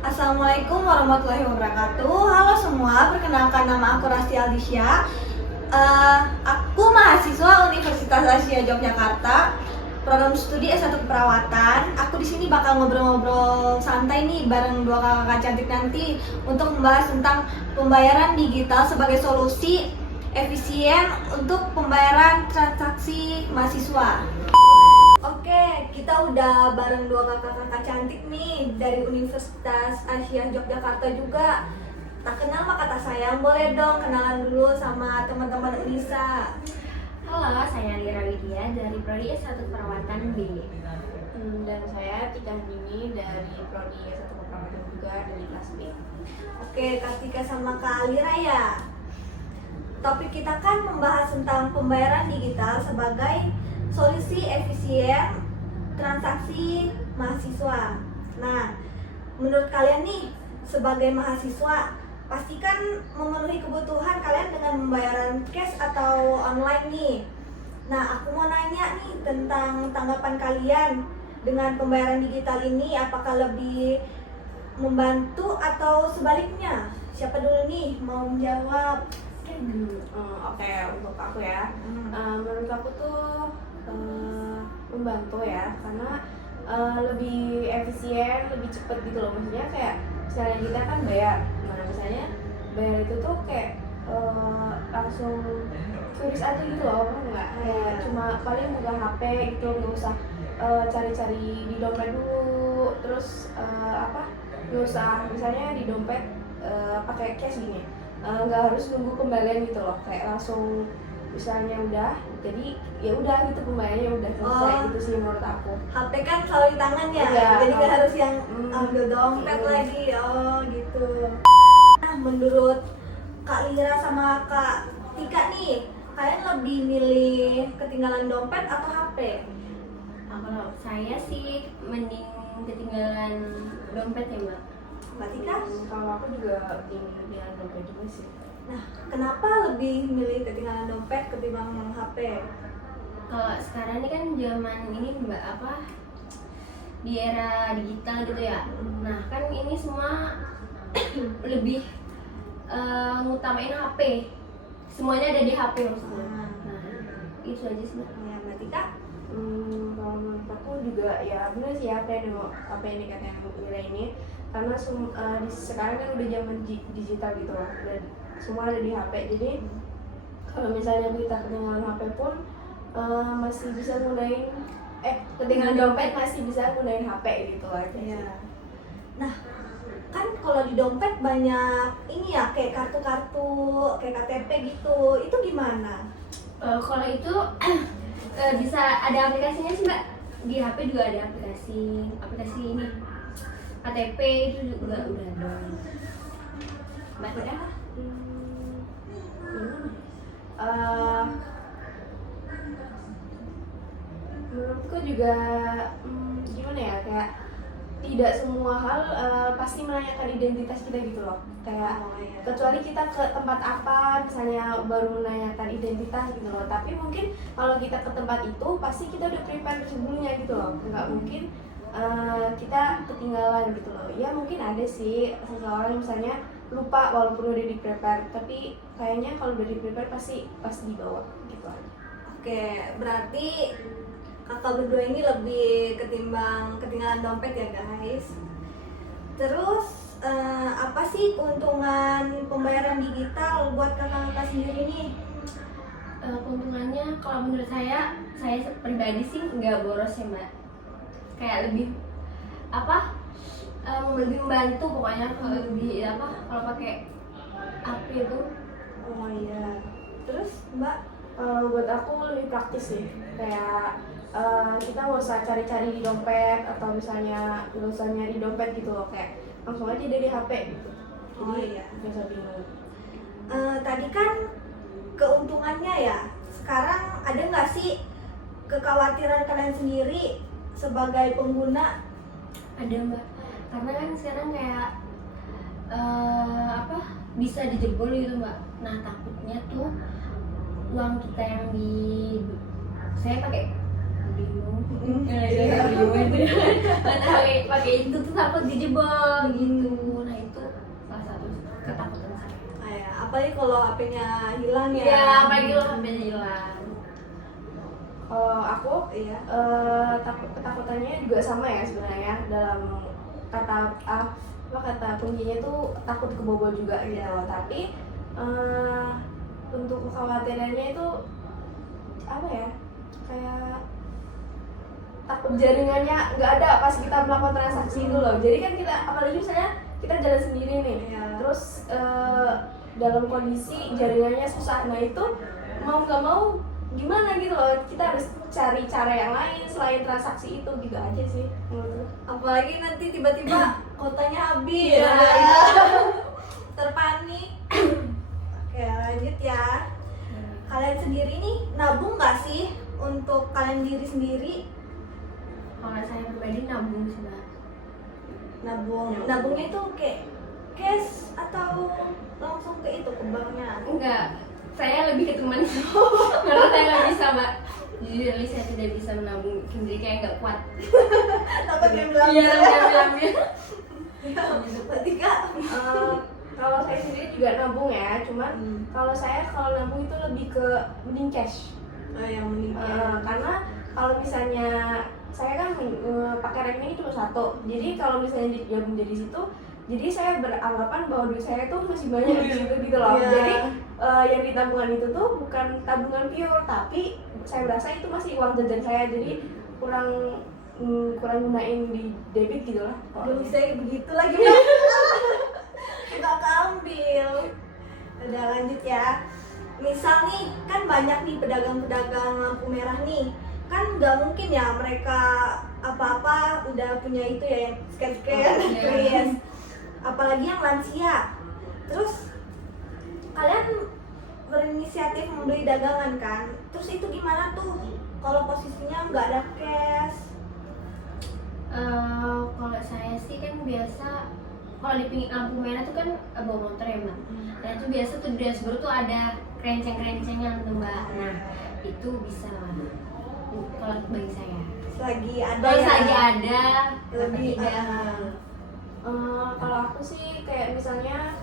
Assalamualaikum warahmatullahi wabarakatuh. Halo semua, perkenalkan nama aku Rasti Aldisya. Aku mahasiswa Universitas Asia Yogyakarta, program studi S1 Keperawatan. Aku di sini bakal ngobrol-ngobrol santai nih bareng dua kakak cantik nanti untuk membahas tentang pembayaran digital sebagai solusi efisien untuk pembayaran transaksi mahasiswa. Oke, kita udah bareng dua kakak-kakak cantik nih dari Universitas Asia Yogyakarta juga. Tak kenal maka tak sayang, boleh dong kenalan dulu sama teman-teman Unisa. Halo, saya Lira Widya dari Prodi S1 Keperawatan B. Dan saya Tika Handini dari Prodi S1 Keperawatan juga dari kelas B. Oke, Kak Tika sama Kak Alira ya. Topik kita kan membahas tentang pembayaran digital sebagai solusi efisien transaksi mahasiswa. Nah, menurut kalian nih sebagai mahasiswa pastikan memenuhi kebutuhan kalian dengan pembayaran cash atau online nih. Nah, aku mau nanya nih tentang tanggapan kalian dengan pembayaran digital ini, apakah lebih membantu atau sebaliknya? Siapa dulu nih mau menjawab? Oke, untuk aku ya. Menurut aku tuh membantu ya, karena lebih efisien, lebih cepet gitu loh. Maksudnya kayak misalnya kita kan bayar, misalnya bayar itu tuh kayak langsung tulis aja gitu loh, nggak kayak cuma paling buka HP gitu, nggak usah cari-cari di dompet dulu, terus nggak usah misalnya di dompet pakai cash gini, nggak harus nunggu kembalian gitu loh, kayak langsung misalnya udah, jadi ya udah gitu pembayarannya udah selesai gitu sih menurut aku. HP kan selalu di tangan ya, Iya, jadi nggak harus yang ambil dompet lagi. Oh gitu. Nah, menurut Kak Lira sama Kak Tika nih, kalian lebih milih ketinggalan dompet atau HP? Nah, kalau saya sih mending ketinggalan dompet ya, Mbak. Mbak Tika? Kalau aku juga ketinggalan dompet juga sih. Nah, kenapa lebih milih ketinggalan dompet ketimbang HP? Kalau sekarang ini kan zaman ini Mbak di era digital gitu ya. Nah, kan ini semua lebih ngutamain HP. Semuanya ada di HP maksudnya. Nah, itu aja sih, Mbak. Ya, Mbak Tika? Kalau menurut aku juga ya benar sih apa yang dikatain Mira ini, karena sekarang kan udah zaman digital gitu loh, dan semua ada di HP. Jadi kalau misalnya kita ketinggalan HP pun masih bisa gunain ketinggalan dompet masih bisa gunain HP gitu aja. Iya. Nah, kan kalau di dompet banyak ini ya, kayak kartu-kartu, kayak KTP gitu. Itu gimana? Kalau itu bisa ada aplikasinya sih, Mbak. Di HP juga ada aplikasi ini KTP itu juga udah ada. Mbak Tika? Menurutku juga gimana ya, kayak tidak semua hal pasti menanyakan identitas kita gitu loh, kayak kecuali kita ke tempat apa misalnya baru menanyakan identitas gitu loh. Tapi mungkin kalau kita ke tempat itu pasti kita udah prepare sebelumnya gitu loh, nggak mungkin kita ketinggalan gitu loh. Ya mungkin ada sih seseorang misalnya lupa walaupun udah di prepare, tapi kayaknya kalau udah di prepare pasti dibawa gitu aja. Oke, berarti kakak berdua ini lebih ketimbang ketinggalan dompet ya guys. Terus apa sih keuntungan pembayaran digital buat kakak-kakak sendiri nih? Keuntungannya kalau menurut saya pribadi sih nggak boros ya, Mbak. Kayak lebih lebih membantu pokoknya, kalau lebih kalau pakai HP itu. Oh iya. Terus Mbak? Buat aku lebih praktis sih, kayak kita nggak usah cari-cari di dompet, atau misalnya nggak usah nyari dompet gitu loh, kayak langsung aja dari HP gitu. Jadi nggak usah bingung. Tadi kan keuntungannya ya. Sekarang ada nggak sih kekhawatiran kalian sendiri sebagai pengguna? Ada, Mbak, karena kan sekarang kayak bisa dijebol gitu, Mbak. Nah, takutnya tuh uang kita yang saya pakai bingung. Iya. Bingung itu. Mana pakai itu tuh takut dijebol gitu. Nah itu salah satu ketakutan saya. Apalagi kalau HP-nya hilang ya. Iya, apalagi kalau HP-nya hilang. Kalau aku Iya. ketakutannya juga sama ya sebenarnya, dalam kata kata kuncinya tuh takut kebobol juga gitu. Tapi untuk kekhawatirannya itu apa ya, kayak takut jaringannya nggak ada pas kita melakukan transaksi itu loh. Jadi kan kita, apalagi misalnya kita jalan sendiri nih, terus dalam kondisi jaringannya susah, nah itu mau nggak mau gimana gitu loh, kita harus cari cara yang lain selain transaksi itu gitu aja sih menurutku. Apalagi nanti tiba-tiba kotanya habis. Iya. Terpanik. Oke, lanjut ya. Kalian sendiri nih nabung nggak sih untuk kalian diri sendiri? Kalau saya pribadi nabung sih Mbak. Nabungnya itu kayak cash atau langsung ke itu, ke banknya? Enggak, saya lebih ke teman. Karena saya nggak bisa Mbak. Jujur saya tidak bisa menabung sendiri, kayak nggak kuat. Takut diambil. Iya, ambil. Berarti Kak, Kalau saya sendiri juga nabung ya, cuman kalau saya nabung itu lebih ke mending cash. yang mending Karena kalau misalnya saya kan pakai rekening cuma satu, jadi kalau misalnya digabung dari situ, jadi saya beranggapan bahwa duit saya tuh masih banyak di situ gitu loh. Iya. Jadi yang di tabungan itu tuh bukan tabungan pure, tapi saya merasa itu masih uang jajan saya, jadi kurang gunain di debit gitu lah. Aduh, saya begitu lagi. Nggak keambil. Udah lanjut ya. Misal nih, kan banyak nih pedagang-pedagang lampu merah nih. Kan nggak mungkin ya mereka apa-apa udah punya itu ya, yang scan-scan, yes. Apalagi yang lansia. Terus kalian berinisiatif membeli dagangan kan? Terus itu gimana tuh kalau posisinya nggak ada cash? Kalau saya sih kan biasa, kalau di pinggir lampu merah tuh kan bawa motor ya Mbak. Dan itu biasa tuh di dashboard tuh ada kerenceng-kerencengan tuh Mbak. Nah itu bisa lah kalau bagi saya. Selagi ada Kalau ya. lagi ada, Lebih tidak. Kalau aku sih kayak misalnya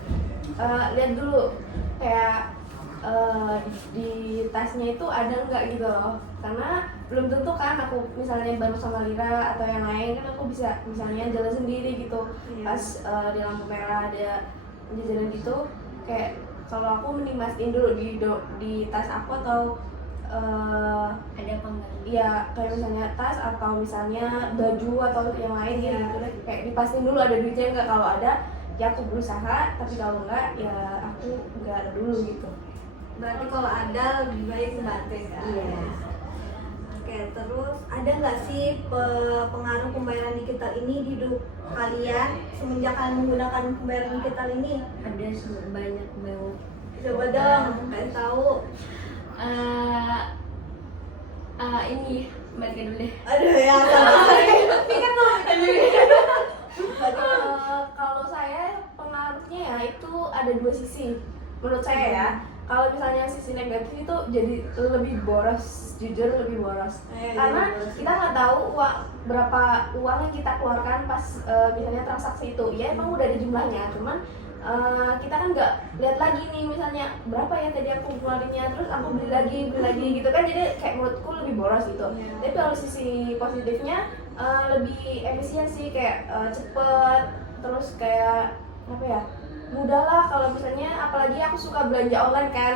lihat dulu kayak di tasnya itu ada nggak gitu loh, karena belum tentu kan aku misalnya baru sama Lira atau yang lain, kan aku bisa misalnya jalan sendiri gitu. Iya. Pas di lampu merah ada di jalan gitu, kayak kalau aku mending mastiin dulu di tas aku atau Ada apa enggak? ya kayak misalnya tas atau misalnya baju atau yang lain gitu, kayak dipastiin dulu ada duitnya nggak. Kalau ada ya aku berusaha, tapi kalau enggak ya aku nggak dulu gitu. Berarti kalau ada lebih baik membantu ya. Iya. Oke, terus ada nggak sih pengaruh pembayaran digital ini di hidup kalian semenjak kalian menggunakan pembayaran digital ini? Ada banyak banget. Coba dong, kasih tahu. Ini Mbak dulu deh. Aduh ya, tapi kan belum. Kalau saya pengaruhnya ya itu ada dua sisi menurut saya ya. Kalau misalnya sisi negatif itu jadi lebih boros, jujur lebih boros. Karena kita nggak tahu berapa uang yang kita keluarkan pas misalnya transaksi itu. Ya emang udah ada jumlahnya, cuman kita kan nggak lihat lagi nih misalnya berapa ya tadi aku keluarinnya, terus aku beli lagi gitu kan, jadi kayak menurutku lebih boros gitu. Tapi kalau sisi positifnya lebih efisien sih, kayak cepet, terus kayak apa ya, mudah lah kalau misalnya, apalagi aku suka belanja online kan.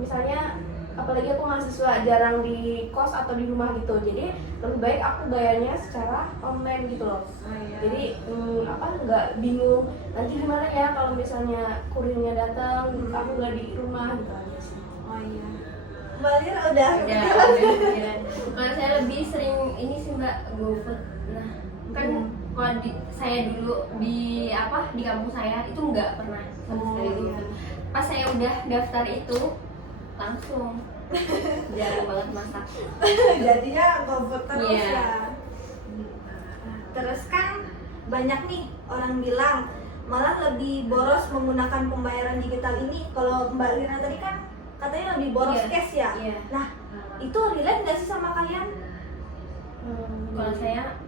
Misalnya apalagi aku mahasiswa jarang di kos atau di rumah gitu, jadi lebih baik aku bayarnya secara online gitu loh. Jadi nggak bingung nanti gimana ya kalau misalnya kurirnya datang aku nggak di rumah gitu aja sih. Oh iya. Mbak Lira udah Kepikiran. Kalau saya lebih sering ini sih Mbak, GoFood. Nah, kan kalau saya dulu di kampung saya itu nggak pernah sama sekali GoFood. Pas saya udah daftar itu langsung jarang banget masak. jadinya GoFood terus Iya. ya. Terus kan banyak nih orang bilang malah lebih boros menggunakan pembayaran digital ini. Kalau Mbak Lina tadi kan katanya lebih boros Iya. cash ya. Iya. Nah, Itu relate nggak sih sama kalian? Kalau saya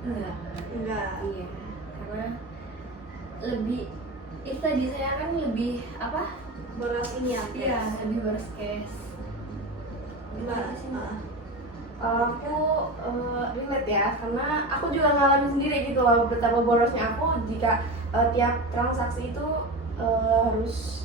enggak. Enggak. Iya, karena lebih itu tadi saya kan lebih apa? Boros ini ya? Iya, lebih boros cash. Gimana sih? Kalau aku relate ya, karena aku juga ngalamin sendiri gitu loh betapa borosnya aku jika tiap transaksi itu harus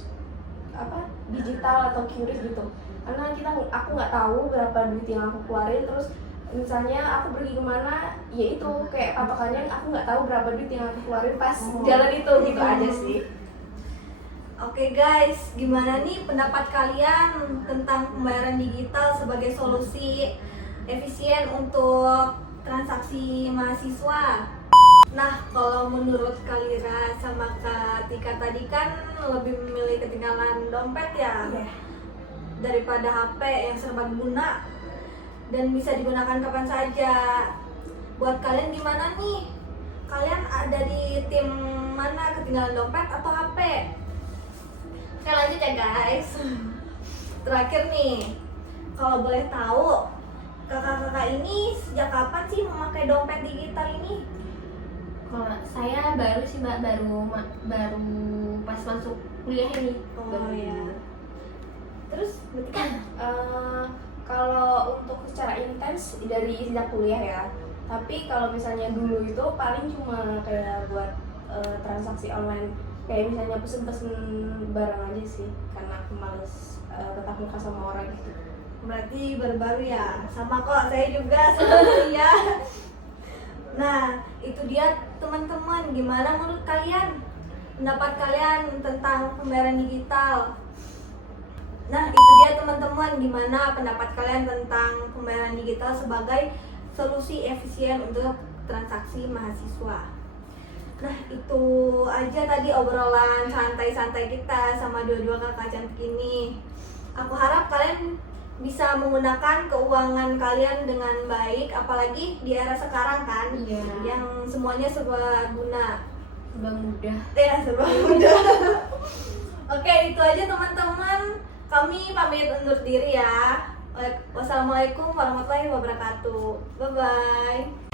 apa digital atau QRIS gitu. Karena aku nggak tahu berapa duit yang aku keluarin, terus misalnya aku pergi kemana, ya itu kayak patokannya aku nggak tahu berapa duit yang aku keluarin pas jalan itu gitu aja sih. Oke guys, gimana nih pendapat kalian tentang pembayaran digital sebagai solusi efisien untuk transaksi mahasiswa? Nah, kalau menurut Kalira sama Kak Tika tadi kan lebih memilih ketinggalan dompet ya, daripada HP yang serbaguna dan bisa digunakan kapan saja. Buat kalian gimana nih? Kalian ada di tim mana, ketinggalan dompet atau HP? Oke, lanjut ya guys. Terakhir nih, kalau boleh tahu, kakak-kakak ini sejak kapan sih memakai dompet digital ini? Kalau saya baru sih Mbak, baru pas masuk kuliah ini. Oh ya. Terus berarti kan Kalau untuk secara intens dari sejak kuliah ya, tapi kalau misalnya dulu itu paling cuma kayak buat transaksi online, kayak misalnya pesen-pesen barang aja sih, karena aku males tetap muka sama orang gitu. berarti baru-baru ya, sama kok saya juga sebelum kuliah. Nah, itu dia teman-teman, gimana menurut kalian? Pendapat kalian tentang pembayaran digital? Nah, itu dia teman-teman, gimana pendapat kalian tentang pembayaran digital sebagai solusi efisien untuk transaksi mahasiswa? Nah, itu aja tadi obrolan santai-santai kita sama dua-dua kakak cantik ini. Aku harap kalian bisa menggunakan keuangan kalian dengan baik, apalagi di era sekarang kan, Iya. yang semuanya serba guna. Serba mudah. Ya, serba mudah. Oke, itu aja teman-teman. Kami pamit undur diri ya. Wassalamualaikum warahmatullahi wabarakatuh. Bye-bye.